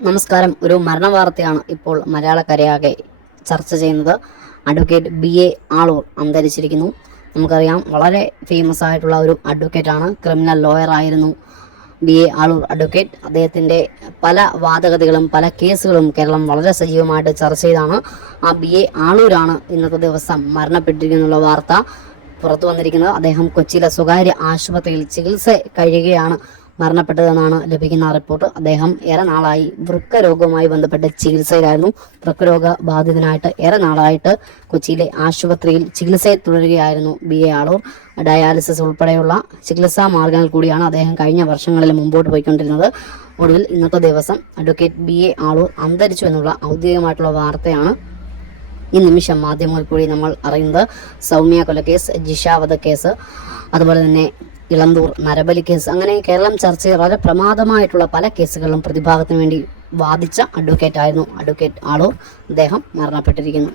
നമസ്കാരം. ഒരു മരണ വാർത്തയാണ് ഇപ്പോൾ മലയാളക്കരയാകെ ചർച്ച ചെയ്യുന്നത്. അഡ്വക്കേറ്റ് ബി എ ആളൂർ അന്തരിച്ചിരിക്കുന്നു. നമുക്കറിയാം വളരെ ഫേമസ് ആയിട്ടുള്ള ഒരു അഡ്വക്കേറ്റ് ആണ് ക്രിമിനൽ ലോയർ ആയിരുന്നു ബി എ ആളൂർ അഡ്വക്കേറ്റ്. അദ്ദേഹത്തിന്റെ പല വാദഗതികളും പല കേസുകളും കേരളം വളരെ സജീവമായിട്ട് ചർച്ച ചെയ്താണ്. ആ ബി എ ആളൂരാണ് ഇന്നത്തെ ദിവസം മരണപ്പെട്ടിരിക്കുന്നുള്ള വാർത്ത പുറത്തു വന്നിരിക്കുന്നത്. അദ്ദേഹം കൊച്ചിയിലെ സ്വകാര്യ ആശുപത്രിയിൽ ചികിത്സ കഴിയുകയാണ്. മരണപ്പെട്ടതെന്നാണ് ലഭിക്കുന്ന റിപ്പോർട്ട് അദ്ദേഹം ഏറെ നാളായി വൃക്ക രോഗവുമായി ബന്ധപ്പെട്ട് ചികിത്സയിലായിരുന്നു. വൃക്കരോഗ ബാധിതനായിട്ട് ഏറെ നാളായിട്ട് കൊച്ചിയിലെ ആശുപത്രിയിൽ ചികിത്സയിൽ തുടരുകയായിരുന്നു ബി. എ. ആളൂർ. ഡയാലിസിസ് ഉൾപ്പെടെയുള്ള ചികിത്സാ മാർഗങ്ങൾ കൂടിയാണ് അദ്ദേഹം കഴിഞ്ഞ വർഷങ്ങളിൽ മുമ്പോട്ട് പോയിക്കൊണ്ടിരുന്നത്. ഒടുവിൽ ഇന്നത്തെ ദിവസം അഡ്വക്കേറ്റ് ബി. എ. ആളൂർ അന്തരിച്ചു എന്നുള്ള ഔദ്യോഗികമായിട്ടുള്ള വാർത്തയാണ് ഈ നിമിഷം മാധ്യമങ്ങളിൽ കൂടി നമ്മൾ അറിയുന്നത്. സൗമ്യ കൊലക്കേസ് ജിഷ കേസ് അതുപോലെ തന്നെ ഇളന്തൂർ നരബലി കേസ്. അങ്ങനെ കേരളം ചർച്ച ചെയ്ത വളരെ പ്രമാദമായിട്ടുള്ള പല കേസുകളിലും പ്രതിഭാഗത്തിന് വേണ്ടി വാദിച്ച അഡ്വക്കേറ്റ് ആയിരുന്നു അഡ്വക്കേറ്റ് ആളൂർ. അദ്ദേഹം മരണപ്പെട്ടിരിക്കുന്നു.